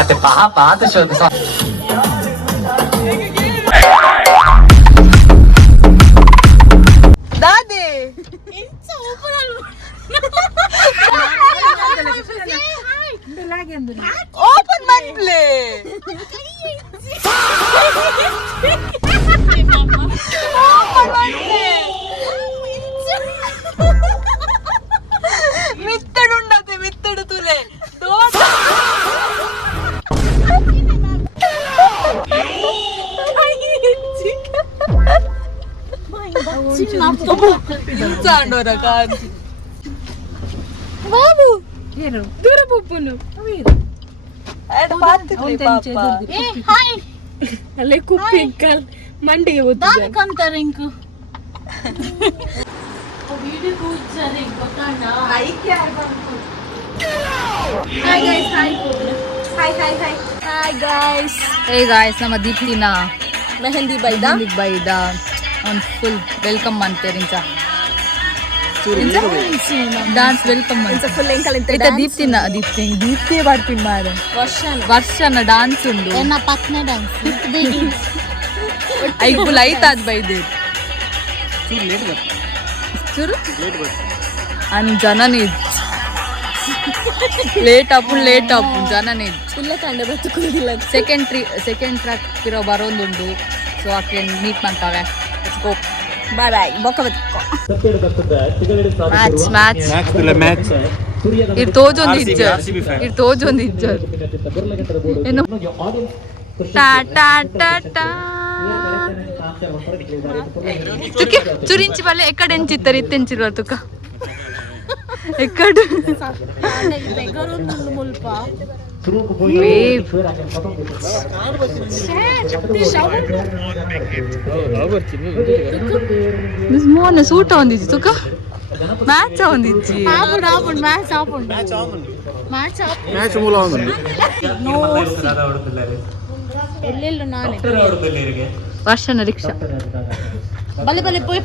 ಅತ್ತೆ ಪಾಪ ಆತ ಶೋಧ ದಾದಿ ಓಪನ್ ಮಾಡ್ಲೇ ಮಿತ್ತಡು ಉಂಡತೆ ಮಿತ್ತಡು ತುಲೆ చాండోరా కాంచి బాబు ఏరు దూర పప్పును అడ పాత్తులే పాపా ఏ హాయ్ అలే కుప్పింకల్ మండిಗೆ ಹೋಗ್ತಿದ್ದೆ ನಾನು ಕಂತಾರೆ ಇಂಕು ವಿಡಿಯೋ ಕೂಚರೆ ಗೊತ್ತಾಣ ಐಕೆ ಯಾರು ಬಂತು hi guys hi hi hi hi hi guys hey guys ನಮ್ಮ ದೀಪ್ತಿನ ಮೆಹಂದಿ ಬೈದ ಆನ್ ಫುಲ್ ವೆಲ್ಕಮ್ ಅಂತಾರೆ ಇಂಚ డాన్స్ వెల్కమ్ అంత ఫుల్ ఎంకల్ ఇంత దీప్తి పడుతుంది మారం వర్షన డాన్స్ ఉండు నా పక్కన డాన్స్ ఐగుల్ అయితాది బైదే చూరు అని జనని ಲೇಟ್ ಅಪ್ಪು ಜನನಿ ಫುಲ್ ಕಂಡೆ ಬರ್ತುಕೊಂಡಿಲ್ಲ ಸೆಕೆಂಡ್ ಟ್ರ್ಯಾಕ್ ಇರೋ ಬರೋಂದುಂಡು ಸೊ ಆಕೆ ಮೀಟ್ ಮಾಡ್ತಾವೆ ಲೆಟ್ಸ್ ಗೋ ಬಾಯ್ ಬಾಯ್ ಬೊಕ್ಕ ಬತ್ಕೋ ಮ್ಯಾಚ್ ಇರ್ ತೋಜೊಂದು ಇಜ್ಜರ್ ಏನು ಟಾ ಟಾ ಟಾ ಟಾ ತುಕೆ ಚುರಿಂಚಿ ಬಲ್ಲೆ ಎಕ್ಕಡೆ ಎಂಚಿತ್ತರಿ ಇತ್ತೆಂಚಿರುವ ತುಕ ಎಕ್ಕಡೆ ಮುಲ್ಪ ಮೋನ ಸೂಟ ಒಂದಿಜ್ಜಿ ತುಕ ಮ್ಯಾಚ್ ಒಂದಿಜ್ಜಿ ಮ್ಯಾಚ್ ಮೂಲ ಎಲ್ಲೆಲ್ಲೂ ನಾನೇ ವರ್ಷನ ರಿಕ್ಷಾ ಬಲೆ ಬಲೆ ಪೋಯ್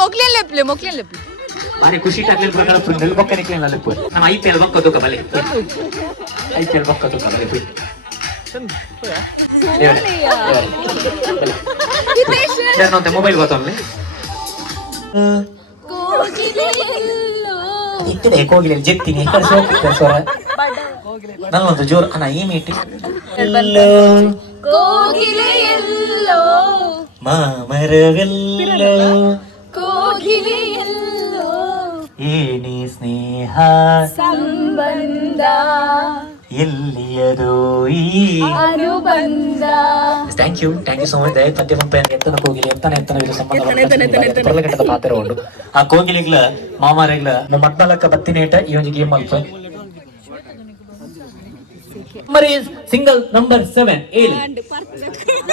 ಮೊಕ್ಲೇನ್ ಲೆಪ್ಲೆ ಬಾರಿ ಖುಷಿ ಬೊಕ್ಕ ನಿಕ್ಲೇನ ಲೆಪ್ಪು ನಮ್ಮ IPL ಬೊಕ್ಕ ತೂಕ ಬಲೆ IPL ಬೊಕ್ಕ ತೂಕ ಬಲೆ ಯಾರನ್ನೊಂದು ಮೊಬೈಲ್ ಗೊತ್ತೊಮ್ಮೆ ಇಟ್ಟಿದೆ ಕೋಗಿಲೆ ಜೆತ್ತೀನಿ ಈ ಕಡೆ ಸೋಕಿದ್ದೆ ಸ್ವರ ನನ್ನೊಂದು ಜೋರು ಅಣ್ಣ ಈ ಮೀಟಿ ಕೋಗಿಲೆಯಲ್ಲೋ ಮಾಮರವೆಲ್ಲೋ ಕೋಗಿಲೆಯಲ್ಲೋ ಏನಿ ಸ್ನೇಹ ಸಂಬಂಧ ಎಲ್ಲಿಯದೋ ಈ ಅನುಬಂಧ. Thank you so much. ದಯ ಪದ್ಯ ಪಂಪ ಎತ್ತನ ಕೋಗಿಲೆ ಎತ್ತನ ಇದು ಸಂಬಂಧ ಪೊರ್ಲಗಟ್ಟದ ಪಾತ್ರ ಉಂಡು ಆ ಕೋಗಿಲೆಗ್ಲ ಮಾಮಾರೆಗ್ಲ ಮಡ್ನಲಕ್ಕ ಬತ್ತಿನೇಟ ಈ ಒಂದು ಗೇಮ್ ಅಲ್ಪ number is single number 7 ಏಳಿ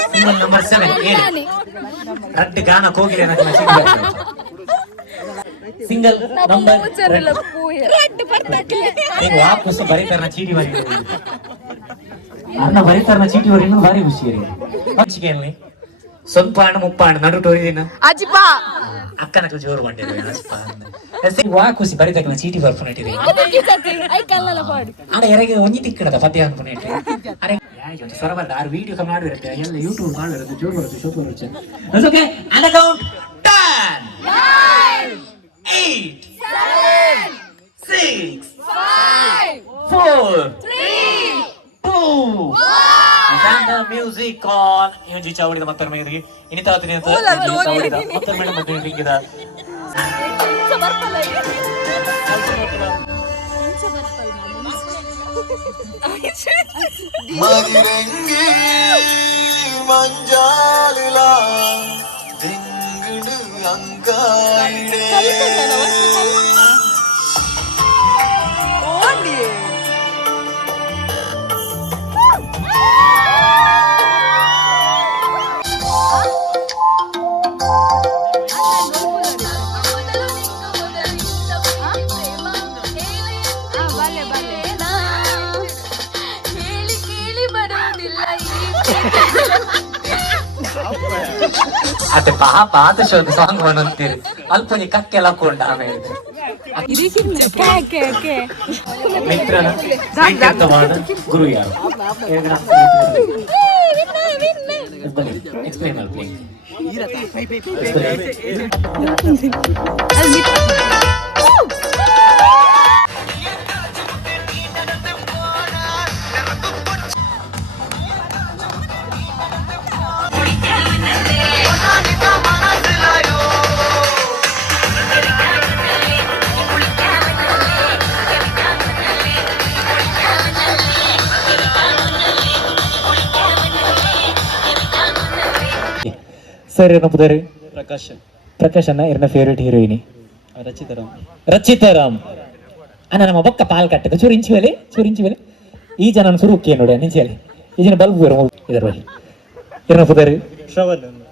single number 7 ಏಳಿ ರಡ್ಡ ಗಾನ ಕೋಗಿಲೆ ನಕನ ಸಿಂಗಲ್ ನಂಬರ್ ರಡ್ಡ ಪರ್ತಕಲೆ ಈಗ ವಾಪಸ್ ಬರೀತಾರನ ಚೀಟಿ ಬರೀ ಅನ್ನ ಬರೀತಾರನ ಚೀಟಿ ಬರೀ ಇನ್ನೂ ಭಾರಿ ಖುಷಿ ರೀ ಹಂಚಿಗೆ ಅಲ್ಲಿ ಸ್ವಲ್ಪ ಹಣ್ಣು ಮುಪ್ಪ ಹಣ್ಣು ನಡು ಟೋರಿದಿನ ಅಜ್ಜಿಪಾ ಅಕ್ಕನಕ್ಕೆ ಜೋರು ಮಾಡಿದ್ರು ವಾ ಖುಷಿ ಬರೀತಕ್ಕನ ಚೀಟಿ ಬರ್ಪುನಿಟ್ಟಿರಿ ಆಡ ಎರಗೆ ಒಂಜಿ ತಿಕ್ಕಡದ ಪದ್ಯ ಅನ್ಪುನಿಟ್ರಿ ಅರೆ ಸ್ವರ ಬರ್ದ ಆರು ವಿಡಿಯೋ ಕಮ್ ಮಾಡಿರುತ್ತೆ ಎಲ್ಲ ಯೂಟ್ಯೂಬ್ ಮಾಡಿರುತ್ತೆ ಜೋರು ಬರುತ್ತೆ ಶೋಕ್ ಬರುತ್ತೆ it's okay and account 10 9 8 7 6 5 4 3 2 and the music on ಇವಜಿ ಚಾವಡಿದ ಮತ್ತರ ಮೇರಿಗೆ ಇನಿತಾತ್ರಿ ಅಂತ ಚಾವಡಿದ ಮತ್ತರ ಮೇಡಂ ಮತ್ತೆ ಹಿಂಗಿದ മതിരങ്ങി മഞ്ചാലില ദിങ്കിട് അങ്കായിടേ ಅದೇ ಪಾಪ ಆತ ಶೋಧ ಸಾಂಗ್ ಅಂತೀರಿ ಅಲ್ಪನಿ ಕಕ್ಕೆಲ್ಲ ಕೊಂಡ ಆಮೇಲೆ ಮಿತ್ರನ ಶ್ರೀಕೃತವಾದ ಗುರು ಯಾರು ಎಕ್ಸ್ಪ್ಲೇನ್ ಮಾಡಿ ಸರ್ ಏನಪ್ಪದಾರೆ ಪ್ರಕಾಶ್ ಅನ್ನ ಇರ್ನ ಫೇವ್ರೇಟ್ ಹೀರೋಯಿನಿ ರಚಿತಾರಾಮ್ ಅನ್ನ ನಮ್ಮ ಬೊಕ್ಕ ಪಾಲ್ ಕಟ್ಟಕ ಚೂರಿಂಚಿ ವೇಲೆ ಈ ಜನ ಸುರುಕ್ಕೆ ನೋಡಿ ನಿಂಚಲಿ ಈ ಜನ ಬಲ್ಬ್ ಇದರ ಬಳಿ ಏನಪ್ಪದಾರೆ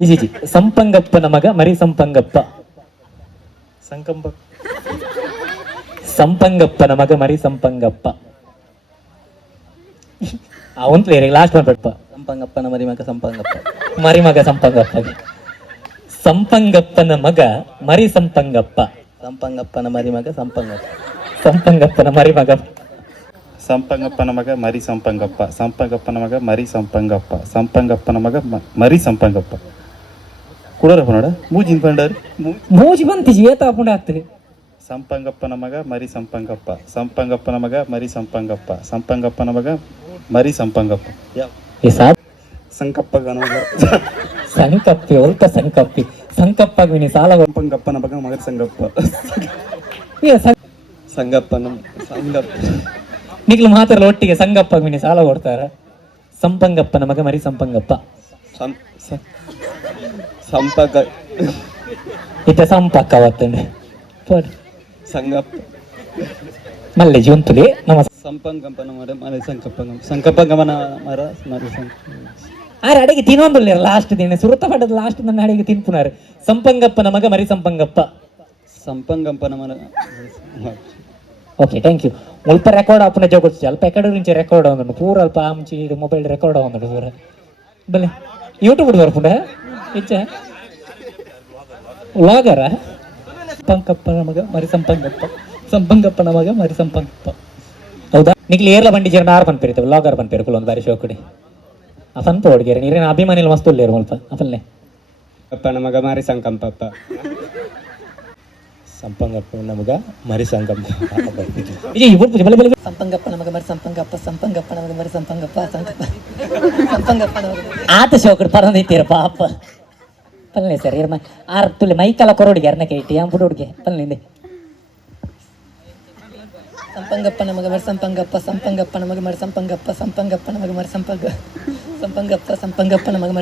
ವಿಜಿ ಸಂಪಂಗಪ್ಪನ ಮಗ ಮರಿ ಸಂಪಂಗಪ್ಪನ ಮಗ ಮರಿ ಸಂಪಂಗಪ್ಪ ಅವಂತಲೇ ಲಾಸ್ಟ್ ಮಾಡ್ಬೇಡಪ್ಪ ಸಂಪಂಗಪ್ಪನ ಮರಿಮಗ ಸಂಪಂಗಪ್ಪ ಮರಿಮಗ ಸಂಪಂಗಪ್ಪಗೆ ಸಂಪಂಗಪ್ಪನ ಮಗ ಮರಿ ಸಂಪಂಗಪ್ಪ ಸಂಪಂಗಪ್ಪನ ಮರಿಮಗ ಸಂಪಂಗಪ್ಪ ಸಂಪಂಗಪ್ಪನ ಮರಿಮಗ ಸಂಪಂಗಪ್ಪನ ಮಗ ಮರಿ ಸಂಪಂಗಪ್ಪ ಸಂಪಂಗಪ್ಪನ ಮಗ ಮರಿ ಸಂಪಂಗಪ್ಪ ಸಂಪಂಗಪ್ಪನ ಮಗ ಮರಿ ಸಂಪಂಗಪ್ಪ ಕುಡರಪ್ಪ ನೋಡ ಮೂಜಿನ್ ಪಂಡರ್ ಮೂಜಿ ಬಂತಿಜಿ ಏತಾಪುಂಡ ಆಗ್ತದೆ ಸಂಪಂಗಪ್ಪನ ಮಗ ಮರಿ ಸಂಪಂಗಪ್ಪ ಸಂಪಂಗಪ್ಪನ ಮಗ ಮರಿ ಸಂಪಂಗಪ್ಪ ಸಂಪಂಗಪ್ಪನ ಮಗ ಮರಿ ಸಂಪಂಗಪ್ಪ ಈ ಸಾಬ್ ಸಂಕಪ್ಪ ಸಂಕಪ್ಪಿ ಒಲ್ಪ ಸಂಕಪ್ಪ ವಿನಿ ಸಾಲ ಸಂಪಂಗಪ್ಪನ ಮಗ ಮಗ ಸಂಗಪ್ಪ ಸಂಗಪ್ಪನ ಸಂಗಪ್ಪ ನಿಗ್ಲು ಮಾತ್ರ ಒಟ್ಟಿಗೆ ಸಂಗಪ್ಪ ವಿನಿ ಸಾಲ ಕೊಡ್ತಾರ ಸಂಪಂಗಪ್ಪನ ಮಗ ಮರಿ ಸಂಪಂಗಪ್ಪ ಸಂಪಂಗ ಇತ ಸಂಪಕ್ಕ ಅವತ್ತಂಡೆ ಸಂಗಪ್ಪ ಮಲ್ಲೆ ಜೀವಂತುಲಿ ನಮ್ಮ ಸಂಪಂಗಪ್ಪನ ಮರ ಮರಿ ಸಂಕಪ್ಪಂಗಮನ ಮರ ಮರಿ ಆರೆ ಅಡಿಗೆ ತಿನ್ನೊಂದಿಲ್ಲ ಲಾಸ್ಟ್ ದಿನ ಸುರುತ ಪಟ್ಟದ ಲಾಸ್ಟ್ ನನ್ನ ಅಡಿಗೆ ತಿನ್ಪುನಾರು ಸಂಪಂಗಪ್ಪನ ಮಗ ಮರಿ ಸಂಪಂಗಪ್ಪ ಸಂಪಂಗಪ್ಪನ ಮರ ಓಕೆ ಥ್ಯಾಂಕ್ ಯು ಮುಲ್ಪ ರೆಕಾರ್ಡ್ ಆಪುನ ಜೋಗೊಚ್ಚು ಅಲ್ಪ ಎಕಡೆ నుంచి ರೆಕಾರ್ಡ್ ಆವಂದು ಪೂರ ಅಲ್ಪ ಆಮ್ಚಿ ಇದು ಮೊಬೈಲ್ ರೆಕಾರ್ಡ್ ಆವಂದು ಪೂರ ಬಲೆ ಯೂಟ್ಯೂಬ್ ಬರ್ಪುಂಡ ಇಚ್ಚ ವ್ಲಾಗರ ಸಂಪಂಗಪ್ಪನ ಮಗ ಮರಿ ಸಂಪಂಗಪ್ಪನ ಮಗ ಮರಿ ಸಂಪಂಗಪ್ಪ ಹೌದಾ ನಿಕ್ಲಿ ಏರ್ಲ ಬಂಡಿ ಜೀರ್ಣ ಆರು ಪನ್ಪೇರಿತವೆ ವ್ಲಾಗರ್ ಪನ್ಪೇರು ಒಂದು ಬಾರಿ ಶೋ ಕಡೆ ಅಫನ್ ಪೋಡ್ಗೆರೆ ನೀರೇನು ಅಭಿಮಾನಿಲ್ ಮಸ್ತು ಇಲ್ಲೇರು ಸ್ವಲ್ಪ ಅಫನ್ನೇ ಅಪ್ಪನ ಮಗ ಮರಿ ಸಂಕಂಪಪ್ಪ ಸಂಪಂಗಪ್ಪನ ಮಗ ಮರಿ ಸಂಗಪ್ಪ ಸಂಪಂಗಪ್ಪನ ಮಗ ಮರಿ ಸಂಪಂಗಪ್ಪನ ಮಗ ಮರಿ ಸಂಪಂಗಪ್ಪನ ಮಗ ಆತ ಶೋಕಡ್ ಪರಂದೈತೀರ ಪಾಪ ಪಲ್ಲೆ ಸರ್ ಇರ್ಮ ಆರ್ ತುಲೆ ಮೈಕಲ ಕೊರೋಡಿಗೆ ಅರ್ನ ಕೇಟಿ ಅಂಪುಡು ಹುಡುಗೆ ಪಲ್ಲೆ ಸಂಪಂಗಪ್ಪನ ಮಗ ಮರಿ ಸಂಪಂಗಪ್ಪನ ಮಗ ಮರಿ ಸಂಪಂಗಪ್ಪನ ಮಗ ಮರಿ ಸಂಪಂಗಪ್ಪನ ಮಗ ಮರಿ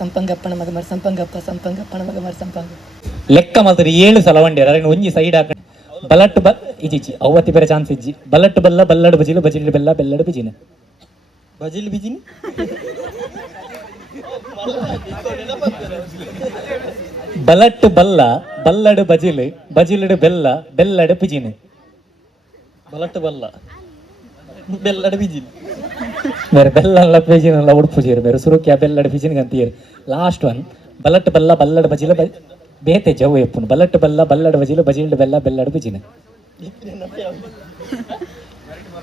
ಸಂಪಂಗಪ್ಪನ ಮಗ ಮರಿ ಸಂಪಂಗಪ್ಪನ ಮಗ ಮರಿ ಲೆಕ್ಕ ಮಾತ್ರ 7 ಸಲ ಒಂಡ್ಯಾರ ಒಂಜಿ ಸೈಡ್ ಹಾಕೊಂಡು ಬಲಟ್ ಇಜಿಜಿ ಅವತ್ತಿ ಬೇರೆ ಚಾನ್ಸ್ ಇಜ್ಜಿ ಬಲಟ್ ಬಲ್ಲ ಬಲ್ಲಡ್ ಬಜಿಲು ಬಜಿಲು ಬೆಲ್ಲ ಬೆಲ್ಲಡ್ ಬಿಜಿನ ಬಜಿಲ್ ಬಿಜಿನಿ ಬಲಟ್ ಬಲ್ಲ ಬಲ್ಲಡ್ ಬಜಿಲು ಬಜಿಲಡ್ ಬೆಲ್ಲ ಬೆಲ್ಲಡ್ ಪಿಜಿನ ಬಲಟ್ ಬಲ್ಲ ಬೆಲ್ಲಡ ಬಿಜಿನಿ ಬೇರೆ ಬೆಲ್ಲ ಪಿಜಿನಲ್ಲ ಉಡುಪುಜೀರು ಬೇರೆ ಸುರುಕ್ಯ ಬೆಲ್ಲಡ್ ಪಿಜಿನ್ಗೆ ಅಂತೀರಿ ಲಾಸ್ಟ್ ಒನ್ ಬಲಟ್ ಬಲ್ಲ ಬಲ್ಲಡ್ ಬಜಿಲು ಬೇತೆ ಜವ್ ಎಪ್ಪುನು ಬಲಟ್ ಬಲ್ಲ ಬಲ್ಲಡ್ ಬಜಿಲು ಬಜಿಲ್ಡ್ ಬೆಲ್ಲ ಬೆಲ್ಲಡ್ ಬಿಜಿನ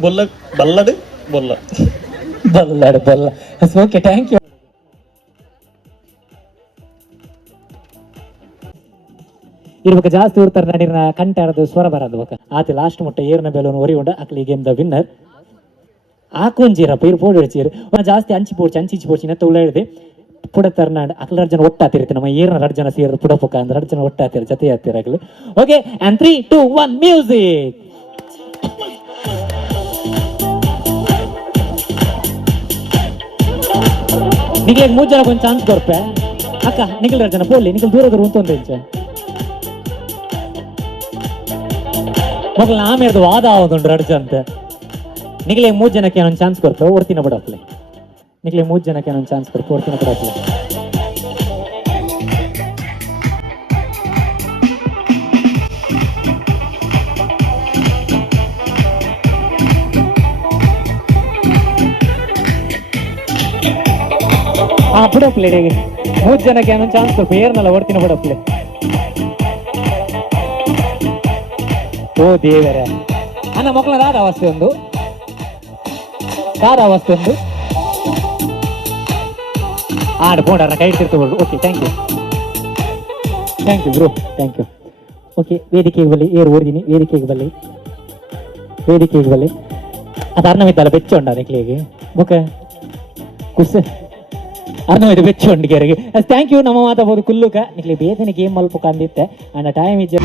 ಬೊಲ್ಲ ಬಲ್ಲಡ್ ಬೊಲ್ಲ ಬಲ್ಲಡ್ ಬಲ್ಲ ಓಕೆ ಥ್ಯಾಂಕ್ ಯು ಇರ್ಬೇಕು ಜಾಸ್ತಿ ಉಡ್ತಾರೆ ನಡಿನ ಕಂಟಾರದು ಸ್ವರ ಬರದು ಬಕ ಆತ ಲಾಸ್ಟ್ ಮುಟ್ಟ ಏರ್ನ ಬೆಲೂನು ಒರಿ ಉಂಡ ಅಕ್ಲಿ ಗೇಮ್ ದ ವಿನ್ನರ್ ಆಕೊಂಜೀರಪ್ಪ ಇರು ಪೋಡಿ ಹಿಡಿಚೀರು ಜಾಸ್ತಿ ಅಂಚಿ ಪೋಡ್ಚಿ ನೆತ್ತ ಉಳ್ಳ ಹಿಡಿದು ಪುಡ ತರ್ನಾಡ್ ಅಕ್ಲ 2 ಜನ ಒಟ್ಟಾತಿರುತ್ತೆ ನಮ್ಮ ಏರ್ನ 2 ಜನ ಸೇರು ಪುಡ ಪುಕ ಅಂದ್ರೆ 2 ಜನ ಒಟ್ಟಾತಿರ ಜೊತೆ ಆಗ್ತಿರ ಅಕ್ಲು ಓಕೆ ಅಂಡ್ 3 2 1 ಮ್ಯೂಸಿಕ್ ನಿಖಿಲ್ 3 ಜನ ಒಂದು ಚಾನ್ಸ್ ಕೊಡ್ಪೆ ಅಕ್ಕ ನಿಖಿಲ್ 2 ಜನ ಪೋಡ್ಲಿ ನಿಖಿಲ್ ದೂರ ಉಂಟು ಇಂಚ ಮಕ್ಕಳು ಆಮೇಲೆ ವಾದ ಆಗೋದುಂಟು 2 ಜನ ಅಂತ ನಿಖಿಲ್ 3 ಜನಕ್ಕೆ ಒಂದು ಚಾನ್ಸ್ ಕೊಡ್ಪೆ ಓಡ್ತಿನ ಬಿಡಪ್ಲೆ ನಿಖಿಲ್ 3 ಜನಕ್ಕೆ ಒಂದು ಚಾನ್ಸ್ ಕೊಡ್ಪೆ ಓಡ್ತಿನ ಬಿಡಪ್ಲೆ ಬಿಡಪ್ಲೆ ಮೂರು ಜನಕ್ಕೆ ಅನ್ನೋ ಚಾನ್ಸ್ ಕೊಡ್ಪ ಏರ್ನಲ್ಲ ಓಡ್ತೀನಿ ಬಿಡಪ್ಲೆ. ಓ ದೇವರ ಅನ್ನ ಮಕ್ಕಳ ರಾದ ಅವಸ್ಥೆ ಒಂದು ಆಡ ಬೋಂಡ ಕೈ ತಿರ್ಕೊಬೋದು. Okay thank you bro thank you. Okay ವೇದಿಕೆಗೆ ಬಲ್ಲಿ ಏರು ಓಡಿದೀನಿ. ವೇದಿಕೆಗೆ ಬಲ್ಲಿ ಅದು ಅರ್ಣವಿದ್ದಲ್ಲ ಬೆಚ್ಚೊಂಡ ನಿಕ್ಲಿಗೆ ಮುಖ ಕುಸ್ ಅರ್ಣವಿದ್ದು ಬೆಚ್ಚೊಂಡಿಗೆರಿಗೆ ಥ್ಯಾಂಕ್ ಯು. ನಮ್ಮ ಮಾತಾಬೋದು ಕುಲ್ಲುಕ ನಿಕ್ಲಿ ಬೇದನೆ ಗೇಮ್ ಮಲ್ಪ ಕಂದಿತ್ತೆ ಅಂಡ್ ಟೈಮ್ ಇಜ್ಜ